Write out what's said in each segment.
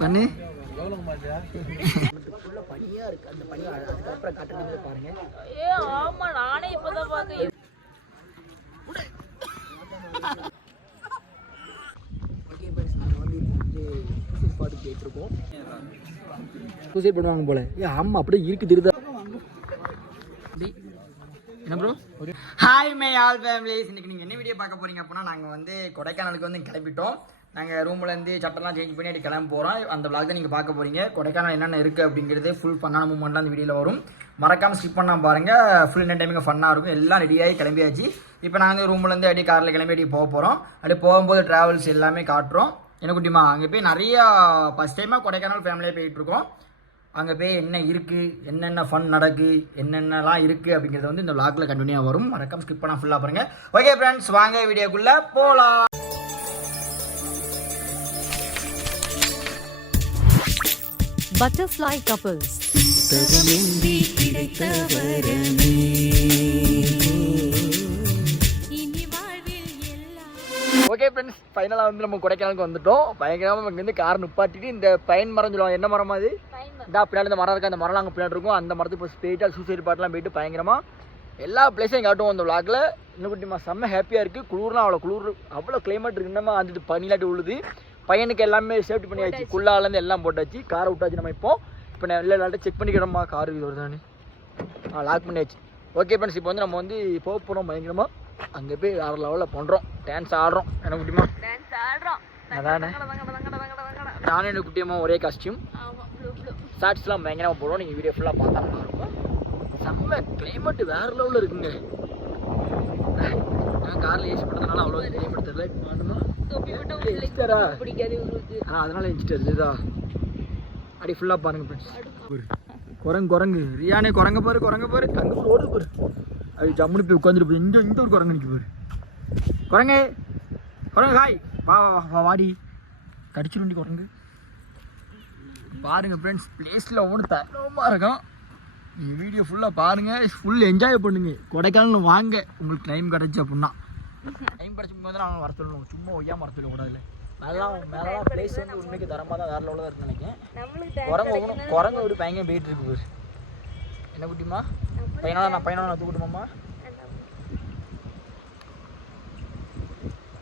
பண்ணு. ஆமா சூசைட் பண்ணுவாங்க போல. ஏ ஆமாம் அப்படியே இருக்கு திருதா என்ன bro hi my all families இன்னைக்கு நீங்கள் என்ன வீடியோ பார்க்க போறீங்க அப்படின்னா நாங்கள் வந்து கொடைக்கானலுக்கு வந்து கிளம்பிட்டோம். நாங்கள் ரூம்லேருந்து சட்டெல்லாம் சேஞ்ச் பண்ணி அப்படி கிளம்ப போகிறோம் அந்த விளாக் தான் நீங்கள் பார்க்க போகிறீங்க கொடைக்கானல் என்னென்ன இருக்குது அப்படிங்கிறது ஃபுல் ஃபன்னான மூமெண்ட்லாம் அந்த வீடியோவில் வரும். மறக்காமல் ஸ்கிப் பண்ணாம பாருங்கள் ஃபுல் என்டர்டைமிங் ஃபன்னாக இருக்கும். எல்லாம் ரெடியாகி கிளம்பியாச்சு. இப்போ நாங்கள் ரூம்லேருந்து அப்படியே காரில் கிளம்பி அப்படியே போக போகிறோம் அப்படியே போகும்போது ட்ராவல்ஸ் எல்லாமே காட்டுறோம். என்ன குட்டிமா அங்கே போய் நிறையா ஃபஸ்ட் டைமாக கொடைக்கானல் ஃபேமிலியாக போயிட்டுருக்கோம் அங்கே போய் என்ன இருக்குது என்னென்ன ஃபன் நடக்கு என்னென்னலாம் இருக்குது அப்படிங்கிறது வந்து இந்த vlogல கண்டினியூவாக வரும். மறக்காம ஸ்கிப் பண்ணால் ஃபுல்லாக பாருங்கள் ஓகே ஃப்ரெண்ட்ஸ் வாங்க வீடியோக்குள்ளே போகலாம் Butterfly couples. ஓகே ஃப்ரெண்ட்ஸ் ஃபைனலாக வந்து நம்ம கொடைக்கானலுக்கு வந்துட்டோம். பயங்கரமாக இங்கேருந்து கார் நிப்பாட்டிட்டு இந்த பைன் மரம் சொல்லுவாங்க. என்ன மரம் அது? இந்த பின்னாடி இந்த மரம் இருக்கு? அந்த மரம் அங்கே பின்னாடி இருக்கும். அந்த மரத்துக்கு இப்போ ஸ்பேட்டாக சூசைட் பாட்டெலாம் போயிட்டு பயங்கரமாக எல்லா பிளேஸையும் காட்டுவோம் அந்த vlogல. இன்னும் குட்டிமா செம்ம ஹாப்பியாக இருக்குது குளிர்லாம் அவ்வளோ குளிர் அவ்வளோ கிளைமேட் இருக்கு. இன்னமா அந்த பனிலாட்டி உழுது. பையனுக்கு எல்லாமே சேஃப்டி பண்ணியாச்சு. குள்ளாலேருந்து எல்லாம் போட்டாச்சு. காரை விட்டாச்சு நம்ம இப்போ. இப்போ நான் இல்லை இல்லாட்ட செக் பண்ணிக்கிறோம்மா. கார் இது வருதானே ஆ லாக் பண்ணியாச்சு. ஓகே ஃப்ரெண்ட்ஸ் இப்போ வந்து நம்ம வந்து போக போகிறோம் பயங்கரமாக அங்கே போய் வேறு லெவலில் பண்ணுறோம் டான்ஸ் ஆடுறோம். என்ன குட்டிமா டான்ஸ் ஆடுறோம். அதானே? நானும் எனக்கு குட்டியம்மா ஒரே காஸ்டியூம் ஷார்ட்ஸ்லாம் பயங்கரமாக போடுவோம். நீங்கள் வீடியோ ஃபுல்லாக பார்த்தா நல்லா இருக்கும். செம்ம கிளைமேட் வேறு லெவலில் இருக்குங்க. நான் காரில் ஏசி போட்டதுனால அவ்வளோ கிளைமேட் தெரியல. மாட்டுமா ஆ அதனால எஞ்சிட்டு இருக்குதா அப்படி ஃபுல்லாக பாருங்க ஃப்ரெண்ட்ஸ் குரங்கு குரங்கு. ரியானே குரங்க பாரு குரங்க பாரு. அங்கே ஒரு ஓடுது பாரு. அது ஜம்முனு போய் உட்காந்துட்டு போய் இந்த ஒரு குரங்கு நிற்க பாரு. குரங்கு. குரங்கு ஹாய் வா வா வா, வாடி. கடிச்சிருண்டி குரங்கு. பாருங்க ஃப்ரெண்ட்ஸ் பிளேஸில் ஓட தரமாக இருக்கும். வீடியோ ஃபுல்லாக பாருங்கள் ஃபுல் என்ஜாய் பண்ணுங்க. கொடைக்கானல் வாங்க. உங்களுக்கு டைம் கிடச்சி அப்படின்னா. டைம் கிடச்சி போது நான் வர சொல்லணும். சும்மா ஒய்யாம வர சொல்லக்கூடாதுல்ல மேலாம் மேலாம் பிளேஸ் வந்து உண்மைக்கு தரமாக தான் வேறு லெவலில் இருக்குன்னு நினைக்கிறேன். குரங்கு ஒவ்வொன்றும் குரங்கு ஒரு பையன் போயிட்டு இருக்கு பாரு. என்ன குட்டிமா பையனோட நான் பையனோட நான் தூக்கட்டுமாம்மா?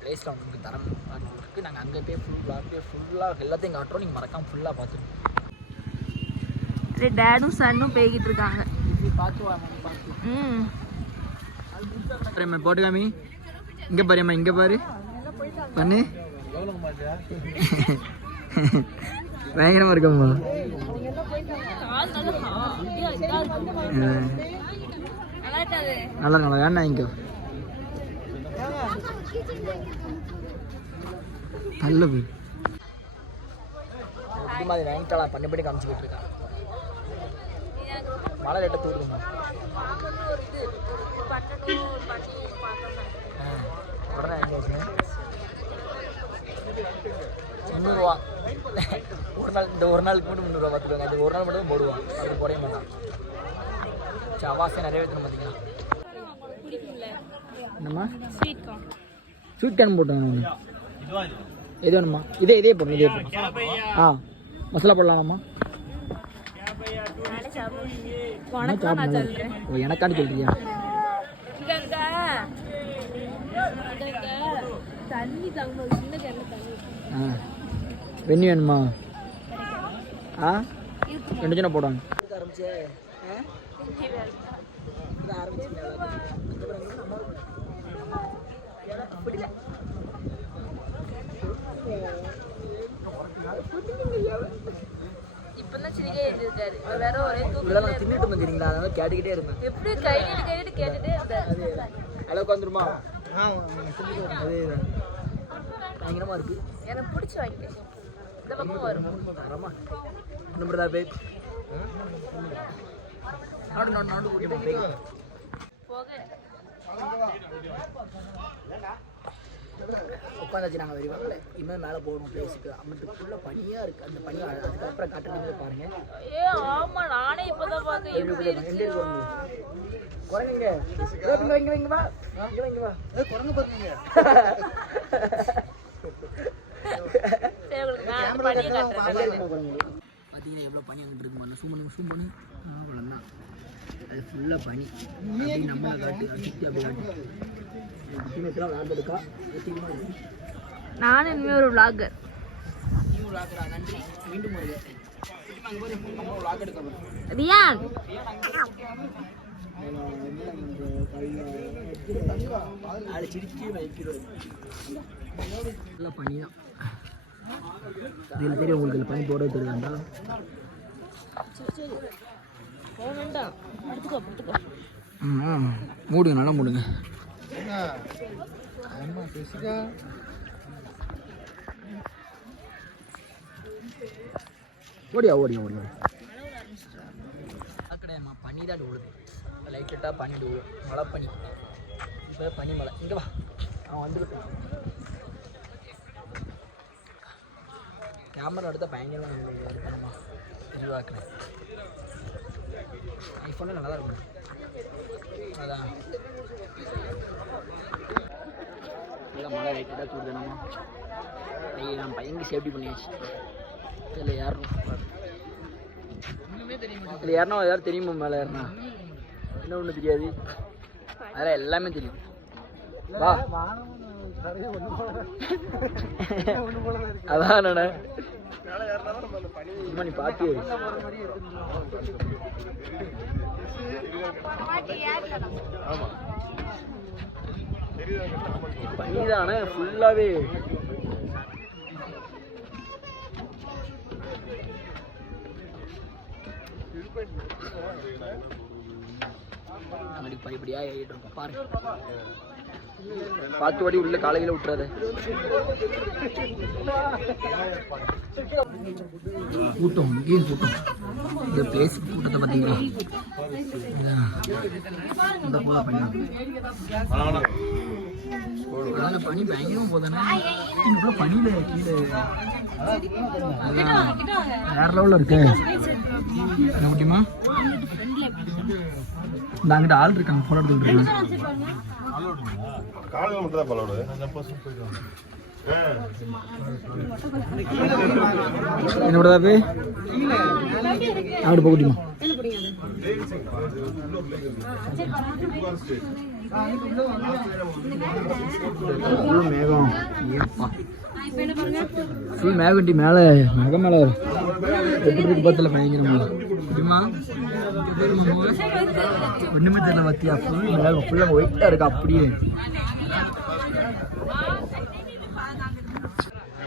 பிளேஸில் உங்களுக்கு தரம் இருக்குது நாங்கள் அங்கே போய் ஃபுல் பிளாக் ஃபுல்லாக எல்லாத்தையும் காட்டுறோம். நீங்கள் மறக்காம ஃபுல்லாக பார்த்துருங்க. டேடும் சன்னும் பேய்கிட்டு இருக்காங்க. பார்த்து ம். பாரும்மா, போட்டு பாரு அம்மா பாரும்மா இங்கே பாரு. பண்ணு. பயங்கரமா இருக்கம்மா. நல்லா நல்லா நல்லா வேணா இங்கே. நல்ல போய். மாதிரி வாங்கிட்டாலாம் பண்ணிப்படி காமிச்சிக்கிட்டு இருக்கான் மழை லேட்டாக தூருமா உடனே ஆச்சு முந்நூறுரூவா ஒரு நாள் இந்த ஒரு நாளுக்கு மட்டும் முந்நூறுரூவா பார்த்துருவாங்க அது ஒரு நாள் மட்டும் போடுவான் அது போடவே மாட்டான் நிறைய பேர் பார்த்தீங்களா என்னம்மா ஸ்வீட் கார்ன் போட்டாங்க ஒன்று எது வேணுமா? இதே இதே போடணும் இதே போடணும். ஆ மசாலா போடலாமாம்மா? நானே சாப்பிடுவேன் என்ன உனக்கு தான் நான் சாப்பிடணும்? சொல்றேன் ஓ எனக்காண்டி சொல்றியா இங்க இருக்க இங்க இருக்க தண்ணி தங்கணும் சின்ன கேன்ல தண்ணி ஆ. வெண்ணி வேணுமா? ஆ? ரெண்டு சின்ன போடுவாங்க. தின்னுட்டு வந்துக்கிறீங்களா அதனால கேட்டுக்கிட்டே இருந்தேன். எப்படி கை நீட்டு கை நீட்டு கேட்டுட்டே இருந்தாரு அளவுக்கு வந்துருமா? ஆ அதே பயங்கரமாக இருக்குது எனக்கு பிடிச்சி வாங்கிட்டு இந்த பக்கம் வரும். தரமா. இன்னும் பிரதா பேய். நாடு நாடு நாடு போக. உட்காந்தாச்சு நாங்கள் வெளியே வரல. இனிமேல் மேலே போகணும் பிளேஸுக்கு ஃபுல்லாக பனியாக இருக்குது அந்த பனி அதுக்கப்புறம் காட்டுறது பாருங்க. ஏ ஆமா நானே இப்பதான் பாக்க எப்படி எங்கே இருக்கு குரங்குங்க இங்க. இங்க இங்க வா. இங்க இங்க வா. குரங்கு பாருங்க பார்த்தீங்கன்னா எவ்வளோ பனி அங்கிட்டு இருக்கு பாருங்க. சூம் பண்ணி சூம் பண்ணி அவ்வளோதான் அது ஃபுல்லாக பனி. நம்மளை காட்டு சுற்றி அப்படி காட்டு. நானும் இனிமே ஒரு vlogger. நியூ விளாக்குறா நன்றி மீண்டும் ஒரு அங்கே போய் நம்ம விளாக் எடுக்க போகிறோம் ரியான் நல்லா பனி தான் இதில் தெரியும் உங்களுக்கு பனி போட தெரியாண்டா வேண்டாம் எடுத்துக்கோ எடுத்துக்கோ அம்மா மூடுங்க ஓடியா ஓடியா ஓடியா. அக்கடையம்மா பனி தான் விழுது லைட்டாக பனி விழுது மழை பனி. இப்போ பனி மழை. இங்கே வா. அவன் வந்துருக்கான் கேமரா எடுத்தால் பயங்கரமாக இருக்கணுமா. தெளிவாக்குறேன் ஐஃபோனில் நல்லா இருக்கும் அதான். இல்லை மழை லைட்டாக தூடுதானம்மா ஐயோ நான் பையனுக்கு சேஃப்டி பண்ணியாச்சு. இதில் ஏறணும். இதில் ஏறணும் ஏதாவது தெரியுமா மேலே ஏறினா? என்ன ஒன்றும் தெரியாது. அதெல்லாம் எல்லாமே தெரியும். வா. அதான் நானே சும்மா நீ பார்த்து பனிதானே ஃபுல்லாகவே அப்படி படிப்படியாக ஏறிட்டு இருக்கோம். பாரு. பார்த்து வாடி உள்ள காலையில் விட்டுறாத கூட்டம் இங்கேயும் கூட்டம் இந்த பிளேஸ் கூட்டத்தை பார்த்தீங்களா? இந்த போல பண்ணி அதனால பனி பயங்கரமா போதானே இவ்வளோ பனியில கீழே வேற லெவலில் இருக்கு. என்ன முடியுமா இந்த அங்கிட்ட ஆள் இருக்காங்க ஃபோட்டோ எடுத்துட்டு இருக்காங்க. காலையில் மட்டும் தான் பலோடு என்னோட போய் அப்படி போக முடியுமா மேகம். ஃபுல் மேகட்டி மேலே மேகம் மேலே எப்படி இருக்கு பார்த்தல பயங்கரமா ஒன்றுமே தெரியல பத்தியா ஃபுல் மேகம் ஃபுல்லாக ஒயிட்டாக இருக்கு அப்படியே.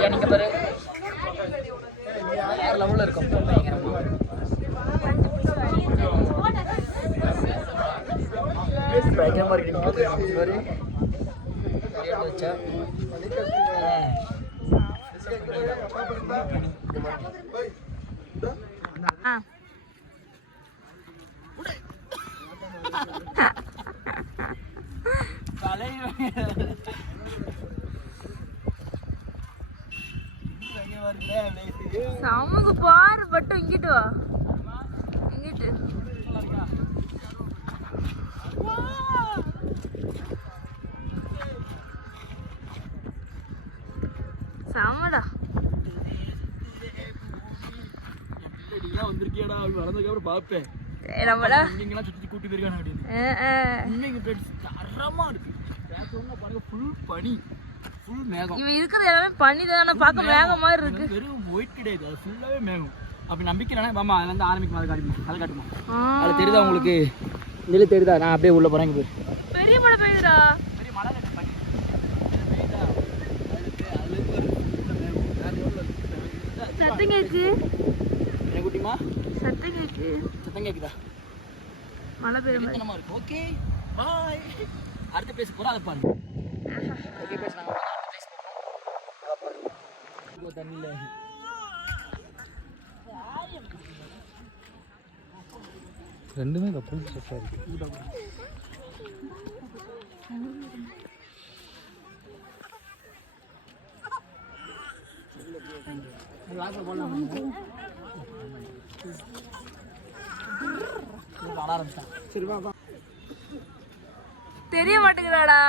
ஏன் நீங்க பாரு வேற லெவலில் இருக்கும் பயங்கரமா பயங்கரமா இருக்கு நீங்க பாரு பாரு வெளியே வச்சா ஆ பாரு பட்டும் இங்கிட்டு வா. இங்கிட்டு. சமடா. வந்திருக்கியாடா? வளர்ந்ததுக்கு அப்புறம் பார்ப்பேன். நம்மளா? இங்கெல்லாம் சுற்றி கூட்டி போயிருக்கானு அப்படின்னு. இன்னைக்கு ஃப்ரெண்ட்ஸ் தரமா இருக்கு. பேக்ரவுண்ட்ல பாருங்க ஃபுல் பனி. ஃபுல் மேகம். இவன் இருக்கிறது எல்லாமே பண்ணி தானே. பார்க்க மேக மாதிரி இருக்கு. வெறும் ஒயிட் கிடையாது. அது ஃபுல்லாவே மேகம். அப்படி நம்பிக்கை இல்லைனா பாமா அதுல இருந்து ஆரம்பிக்கும் அது காட்டுமா அது காட்டுமா. அது தெரியுதா உங்களுக்கு? இதுல தெரியுதா? நான் அப்படியே உள்ள போறேன் இங்க பெரிய மழை பெய்யுதுடா. பெரிய மழை இல்லை பனி சத்தம் கேக்கு. சத்தம் கேக்கு சத்தம் கேக்குதா மழை என்னமா இருக்கு. Okay bye. அடுத்த பேச போறோம் அதை பாருங்க. ஓகே பேச நாங்க அடுத்த பேச போறோம் தண்ணியில ரெண்டுமே கப்பல் செட்டாக இருக்கு. வா வா தெரிய மாட்டேங்கிறாடா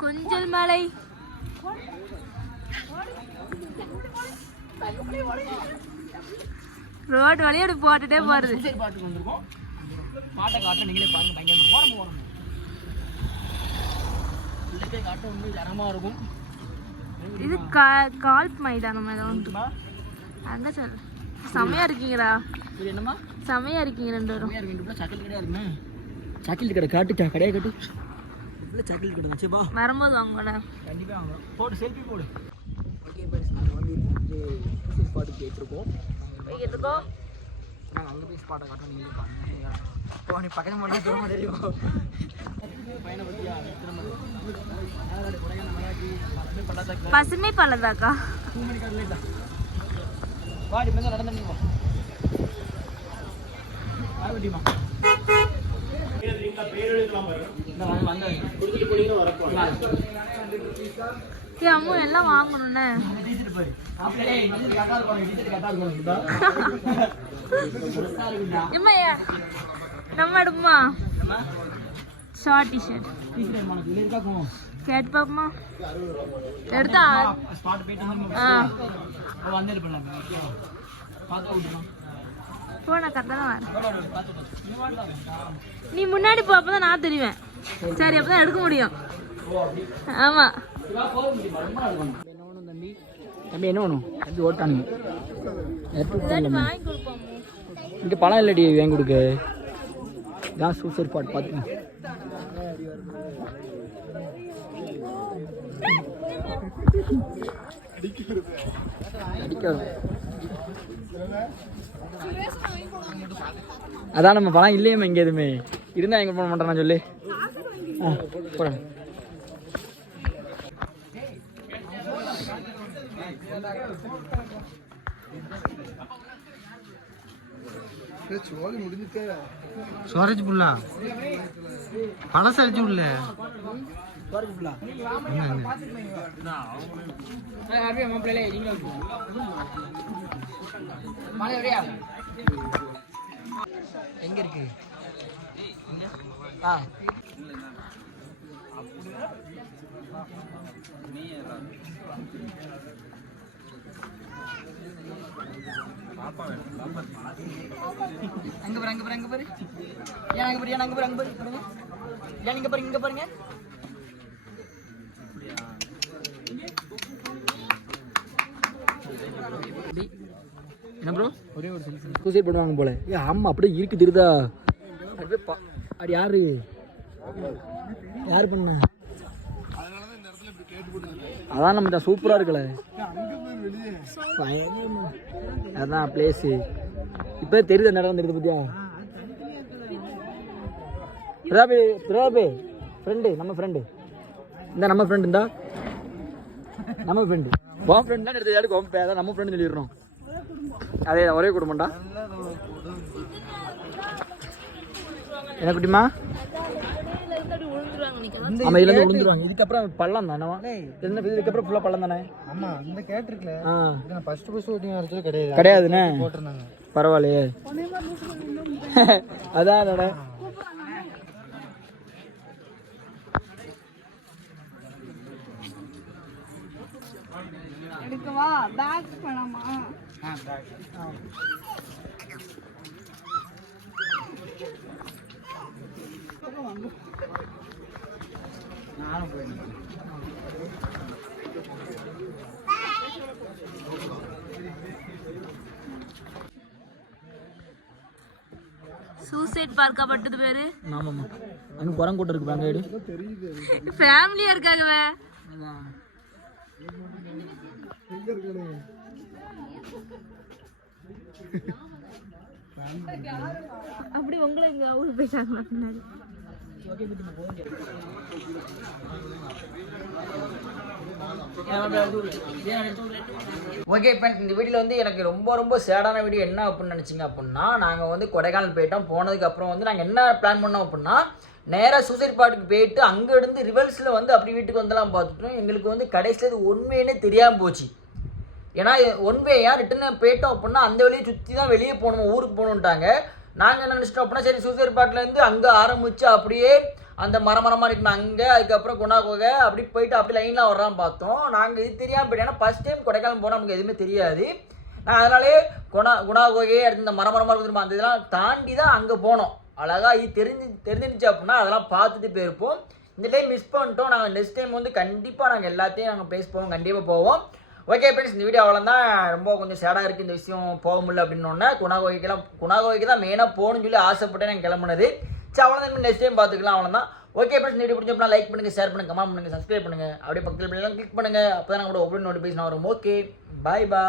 கொஞ்சல் மலை. ரோடு வழியா இப்படி போட்டுட்டே போறது. சூசைட் பாட்டுக்கு வந்திருக்கோம் பாட்டை காட்ட நீங்களே பாருங்க பயங்கரமா. ஓரமா ஓரமா. பிள்ளைக்கே காட்ட உண்மை தரமா இருக்கும். இது கா- கால் மைதானம் ஏதோ ஒன்று? அங்க சொல் செமையா இருக்கீங்களா? என்னம்மா? செமையா இருக்கீங்க ரெண்டு ரெண்டு சாக்கில் கிடையாது இருக்குமே? சாக்கில் கடை காட்டு கடையை காட்டு. இவ்வளோ சாக்கில் கடை தான். சரிப்பா வரும்போது வாங்கடா கண்டிப்பாக வாங்கலாம் போடு செல்ஃபி போடு. ஓகே பரிசு நாங்கள் வந்து வந்து ஸ்பாட்டுக்கு போயிட்டுருக்கோம் போய்கிட்டு இருக்கோம் நாங்கள் அங்கே போய் ஸ்பாட்டை காட்டோம் நீங்களே பாருங்க. ஓ நீ பக்கத்து போனால் திரும்ப தெரியும். பக்கமே பசுமை பழதாக்கா டூ மணி கார் லேட்டா வாடி மெதுவாக அம்மு எல்லாம் வாங்கணும்னே. எம்மா நம்ம எடுமா ஷார்ட் டிஷர்ட் கேட்டு பாப்போமா? எடுத்தா? ஆ. போன கரெக்டாக வரேன் நீ முன்னாடி போ அப்பதான் நான் தெரிவேன். சரி அப்போ தான் எடுக்க முடியும். ஆமாம் தம்பி என்ன வேணும் தம்பி ஓட்டானுங்க இதாட்டி வாங்கி கொடுப்போம் இங்கே பழம் இல்லடி வாங்கி கொடுக்க. இதான் சூசைட் பாட் பார்த்துங்க அதான் நம்ம பழம் இல்லையேம்மா இங்கே எதுவுமே. இருந்தால் எங்கே போட மாட்டேன் சொல்லு? ஆ போகிறேன் ஸ்டோரேஜ் ஃபுல்லா பழசு அடிச்சு உள்ள எங்க இருக்கு? ஆ. அங்க பாரு அங்க பாரு அங்க பாரு. ஏன் அங்க பாரு ஏன் அங்க பாரு அங்க பாரு பாருங்க. ஏன் இங்க பாருங்க இங்க பாருங்க? என்ன ப்ரோ ஒரே ஒரு சூசைட் பண்ணுவாங்க போல. ஏ ஆமா அப்படியே இருக்கு பா அது யாரு? யார் பண்ண? அதான் நம்ம சூப்பரா இருக்குல்ல பயங்கரமா. அதான் பிளேஸ் இப்போ தெரியுது அந்த இடம் தெரியுது பத்தியா? பிரதாபி பிரதாபி ஃப்ரெண்டு நம்ம ஃப்ரெண்டு இந்த நம்ம ஃப்ரெண்டு இருந்தா நம்ம ஃப்ரெண்டு உன் ஃப்ரெண்ட்லாம் எடுத்து யாருக்கு? உன் பேர் நம்ம ஃப்ரெண்டு சொல்லிடுறோம். அதே ஒரே குடும்பம்டா. என்ன குட்டிமா ஆமா இதுல இருந்து விழுந்துருவாங்க இதுக்கப்புறம் பள்ளம் தானே என்ன இதுக்கப்புறம் ஃபுல்லா பள்ளம் தானே? ஆமா இந்த கேட்டிருக்கல. ஆ. நான் ஃபர்ஸ்ட் ஃபர்ஸ்ட் ஓட்டிங் அடிச்சது கிடையாது. கிடையாதுண்ணே. போட்டிருந்தாங்க. பரவாயில்லையே. அதான் அதானே. எடுக்கவா? பேக் பண்ணாமா சூசைட் பார்க்கா பட்டது பேரு. ஆமாம்மா. அங்கே குரங்கூட்டம் இருக்கு பாங்க எடு. ஃபேமிலியா இருக்காங்க அதான். அப்படி உங்களை ஊருக்கு போயிட்டாங்களா பின்னாடி? ஓகே ஃப்ரெண்ட்ஸ் இந்த வீடியோவில் வந்து எனக்கு ரொம்ப ரொம்ப சேடான வீடியோ என்ன அப்படின்னு நினச்சிங்க அப்படின்னா நாங்கள் வந்து கொடைக்கானல் போயிட்டோம். போனதுக்கப்புறம் வந்து நாங்கள் என்ன பிளான் பண்ணோம் அப்படின்னா நேராக சூசைட் பாட்டுக்கு போயிட்டு அங்கேருந்து ரிவல்ஸில் ரிவர்ஸில் வந்து அப்படி வீட்டுக்கு வந்தெல்லாம் பார்த்துட்டோம். எங்களுக்கு வந்து கடைசியில் இது உண்மையினே தெரியாமல் போச்சு. ஏன்னா ஒன் வேயா ரிட்டர்ன் போயிட்டோம் அப்படின்னா அந்த வழியை சுற்றி தான் வெளியே போகணும் ஊருக்கு போகணுன்ட்டாங்க நாங்கள் என்ன நினச்சிட்டோம் அப்படின்னா சரி சூசைட் பாட்டிலேருந்து அங்கே ஆரம்பித்து அப்படியே அந்த மரமரமாக இருக்கணும் அங்கே அதுக்கப்புறம் குணா குகை அப்படி போயிட்டு அப்படி லைனில் வர்றான் பார்த்தோம். நாங்கள் இது தெரியாமல் போயிட்டோம். ஃபஸ்ட் டைம் கொடைக்கானல் போனால் நமக்கு எதுவுமே தெரியாது. நான் அதனாலே குணா குணா குகையே அடுத்து இந்த மரமரமாக இருக்குது அந்த இதெல்லாம் தாண்டி தான் அங்கே போனோம். அழகாக இது தெரிஞ்சு தெரிஞ்சிருந்துச்சு அப்படின்னா அதெல்லாம் பார்த்துட்டு போயிருப்போம். இந்த டைம் மிஸ் பண்ணிட்டோம். நாங்கள் நெக்ஸ்ட் டைம் வந்து கண்டிப்பாக நாங்கள் எல்லாத்தையும் நாங்கள் பேச போவோம் கண்டிப்பாக போவோம். ஓகே ஃப்ரெண்ட்ஸ் இந்த வீடியோ அவ்வளோ தான் ரொம்ப கொஞ்சம் சேடாக இருக்குது இந்த விஷயம். போக முடியல அப்படின்னோடனே குணாகோகைக்கெல்லாம் குணாகோகைக்கு தான் மெயினாக போகணும்னு சொல்லி ஆசைப்பட்டு நான் கிளம்புனது. சரி அவ்வளோதான் நெக்ஸ்ட் டைம் பார்த்துக்கலாம். அவ்வளோதான் ஓகே ஃப்ரெண்ட்ஸ் இந்த வீடியோ பிடிச்சப்பனா லைக் பண்ணுங்கள் ஷேர் பண்ணுங்கள் கமெண்ட் பண்ணுங்கள் சப்ஸ்கிரைப் பண்ணுங்கள் அப்படியே பக்கத்தில் கிளிக் பண்ணுங்கள் அப்போ தான் நம்மளோட ஒவ்வொரு நோட்டிஃபிகேஷன் வரும். ஓகே பாய் பாய்